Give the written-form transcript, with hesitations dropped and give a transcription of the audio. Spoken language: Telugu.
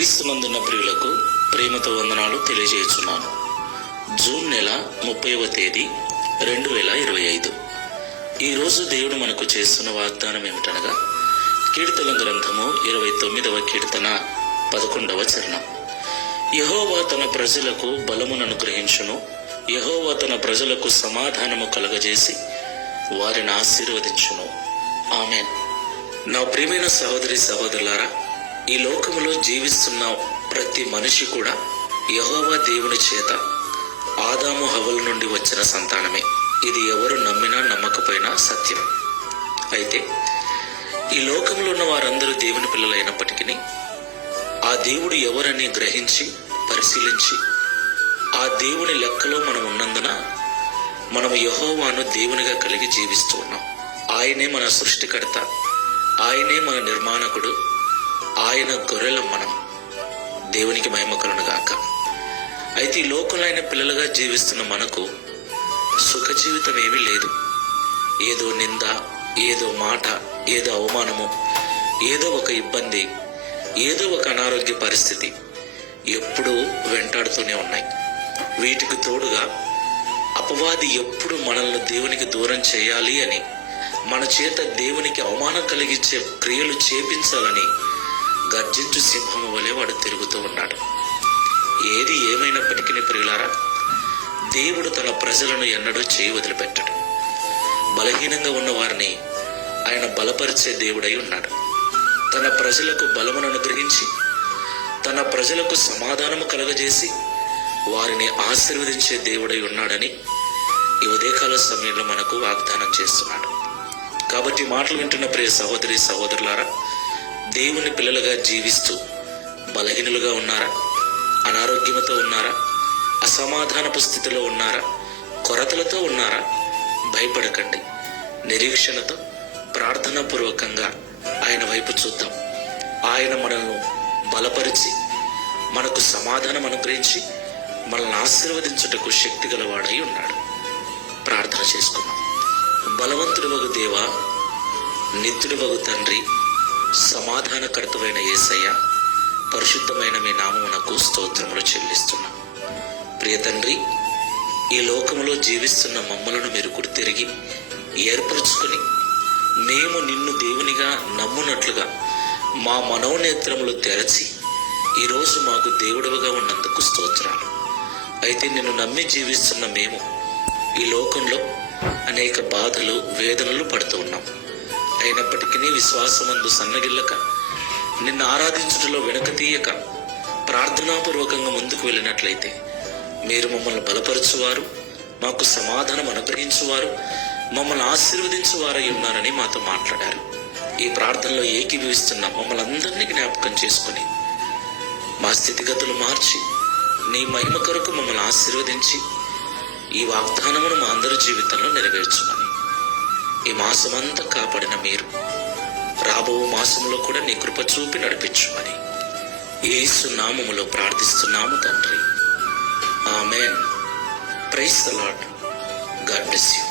క్రీస్తునందున్న ప్రియులకు ప్రేమతో వందనాలు తెలియజేస్తున్నాను. జూన్ నెల 30వ తేదీ 2025. ఈరోజు దేవుడు మనకు చేస్తున్న వాగ్దానం ఏమిటనగా, కీర్తన గ్రంథము 29వ కీర్తన 11వ చరణం. యెహోవా తన ప్రజలకు బలమును అనుగ్రహించును, యెహోవా తన ప్రజలకు సమాధానము కలుగజేసి వారిని ఆశీర్వదించును. ఆమేన్. నా ప్రియమైన సహోదరి సహోదరులారా, ఈ లోకములో జీవిస్తున్న ప్రతి మనిషి కూడా యెహోవా దేవుని చేత ఆదాము హవ్వల నుండి వచ్చిన సంతానమే. ఇది ఎవరు నమ్మినా నమ్మకపోయినా సత్యం. అయితే ఈ లోకంలో ఉన్న వారందరూ దేవుని పిల్లలైనప్పటికీ ఆ దేవుడు ఎవరని గ్రహించి పరిశీలించి ఆ దేవుని లెక్కలో మనం ఉన్నందున మనం యెహోవాను దేవునిగా కలిగి జీవిస్తూ ఉన్నాం. ఆయనే మన సృష్టికర్త, ఆయనే మన నిర్మాణకుడు, ఆయన గొర్రెలం మనం. దేవునికి మహిమ కలుగును గాక. అయితే ఈ లోకంలో ఆయన పిల్లలుగా జీవిస్తున్న మనకు సుఖ జీవితం ఏమీ లేదు. ఏదో నింద, ఏదో మాట, ఏదో అవమానము, ఏదో ఒక ఇబ్బంది, ఏదో ఒక అనారోగ్య పరిస్థితి ఎప్పుడూ వెంటాడుతూనే ఉన్నాయి. వీటికి తోడుగా అపవాది ఎప్పుడు మనల్ని దేవునికి దూరం చేయాలి అని, మన చేత దేవునికి అవమానం కలిగించే క్రియలు చేపించాలని గర్జించు సింహము వలె వాడు తిరుగుతూ ఉన్నాడు. ఏది ఏమైనప్పటికీ ప్రియులారా, దేవుడు తన ప్రజలను ఎన్నడూ చేయి వదిలిపెట్టడు. బలహీనంగా ఉన్న వారిని ఆయన బలపరిచే దేవుడై ఉన్నాడు. తన ప్రజలకు బలమును అనుగ్రహించి తన ప్రజలకు సమాధానము కలగజేసి వారిని ఆశీర్వదించే దేవుడై ఉన్నాడని ఈ ఉదయకాల సమయంలో మనకు వాగ్దానం చేస్తున్నాడు. కాబట్టి మాటలు వింటున్న ప్రియ సహోదరి సహోదరులారా, దేవుని పిల్లలుగా జీవిస్తూ బలహీనులుగా ఉన్నారా, అనారోగ్యంతో ఉన్నారా, అసమాధానపు స్థితిలో ఉన్నారా, కొరతలతో ఉన్నారా, భయపడకండి. నిరీక్షణతో ప్రార్థనాపూర్వకంగా ఆయన వైపు చూద్దాం. ఆయన మనల్ని బలపరిచి మనకు సమాధానం అనుగ్రహించి మనల్ని ఆశీర్వదించుటకు శక్తి గలవాడై ఉన్నాడు. ప్రార్థన చేసుకుందాం. బలవంతుడు వగు దేవా, నిత్యుడు వగు తండ్రి, సమాధానకర్తమైన యేసయ్య, పరిశుద్ధమైన మీ నామమునకు స్తోత్రములు చెల్లిస్తున్నాం. ప్రియ తండ్రి, ఈ లోకములో జీవిస్తున్న మమ్మలను మీరు గుర్తిరిగి ఏర్పరచుకొని మేము నిన్ను దేవునిగా నమ్మునట్లుగా మా మనోనేత్రములు తెరచి ఈరోజు మాకు దేవుడుగా ఉన్నందుకు స్తోత్రాలు. అయితే నిన్ను నమ్మి జీవిస్తున్న మేము ఈ లోకంలో అనేక బాధలు, వేదనలు పడుతూ ఉన్నాం. అయినప్పటికీ విశ్వాసమందు సన్నగిల్లక, నిన్ను ఆరాధించుటలో వెనుక తీయక, ప్రార్థనాపూర్వకంగా ముందుకు వెళ్ళినట్లయితే మీరు మమ్మల్ని బలపరచువారు, మాకు సమాధానం అనుగ్రహించువారు, మమ్మల్ని ఆశీర్వదించువారై ఉన్నారని మాతో మాట్లాడారు. ఈ ప్రార్థనలో ఏకీభవిస్తున్న మమ్మల్ని అందరినీ జ్ఞాపకం చేసుకుని మా స్థితిగతులు మార్చి నీ మహిమ కొరకు మమ్మల్ని ఆశీర్వదించి ఈ వాగ్దానమును మా అందరి జీవితంలో నెరవేర్చుమని, ఈ మాసమంతా కాపాడిన మీరు రాబో మాసంలో కూడా నీ కృప చూపి నడిపించుమని యేసు నామములో ప్రార్థిస్తున్నాము తండ్రి. Amen. Praise the Lord. God bless you.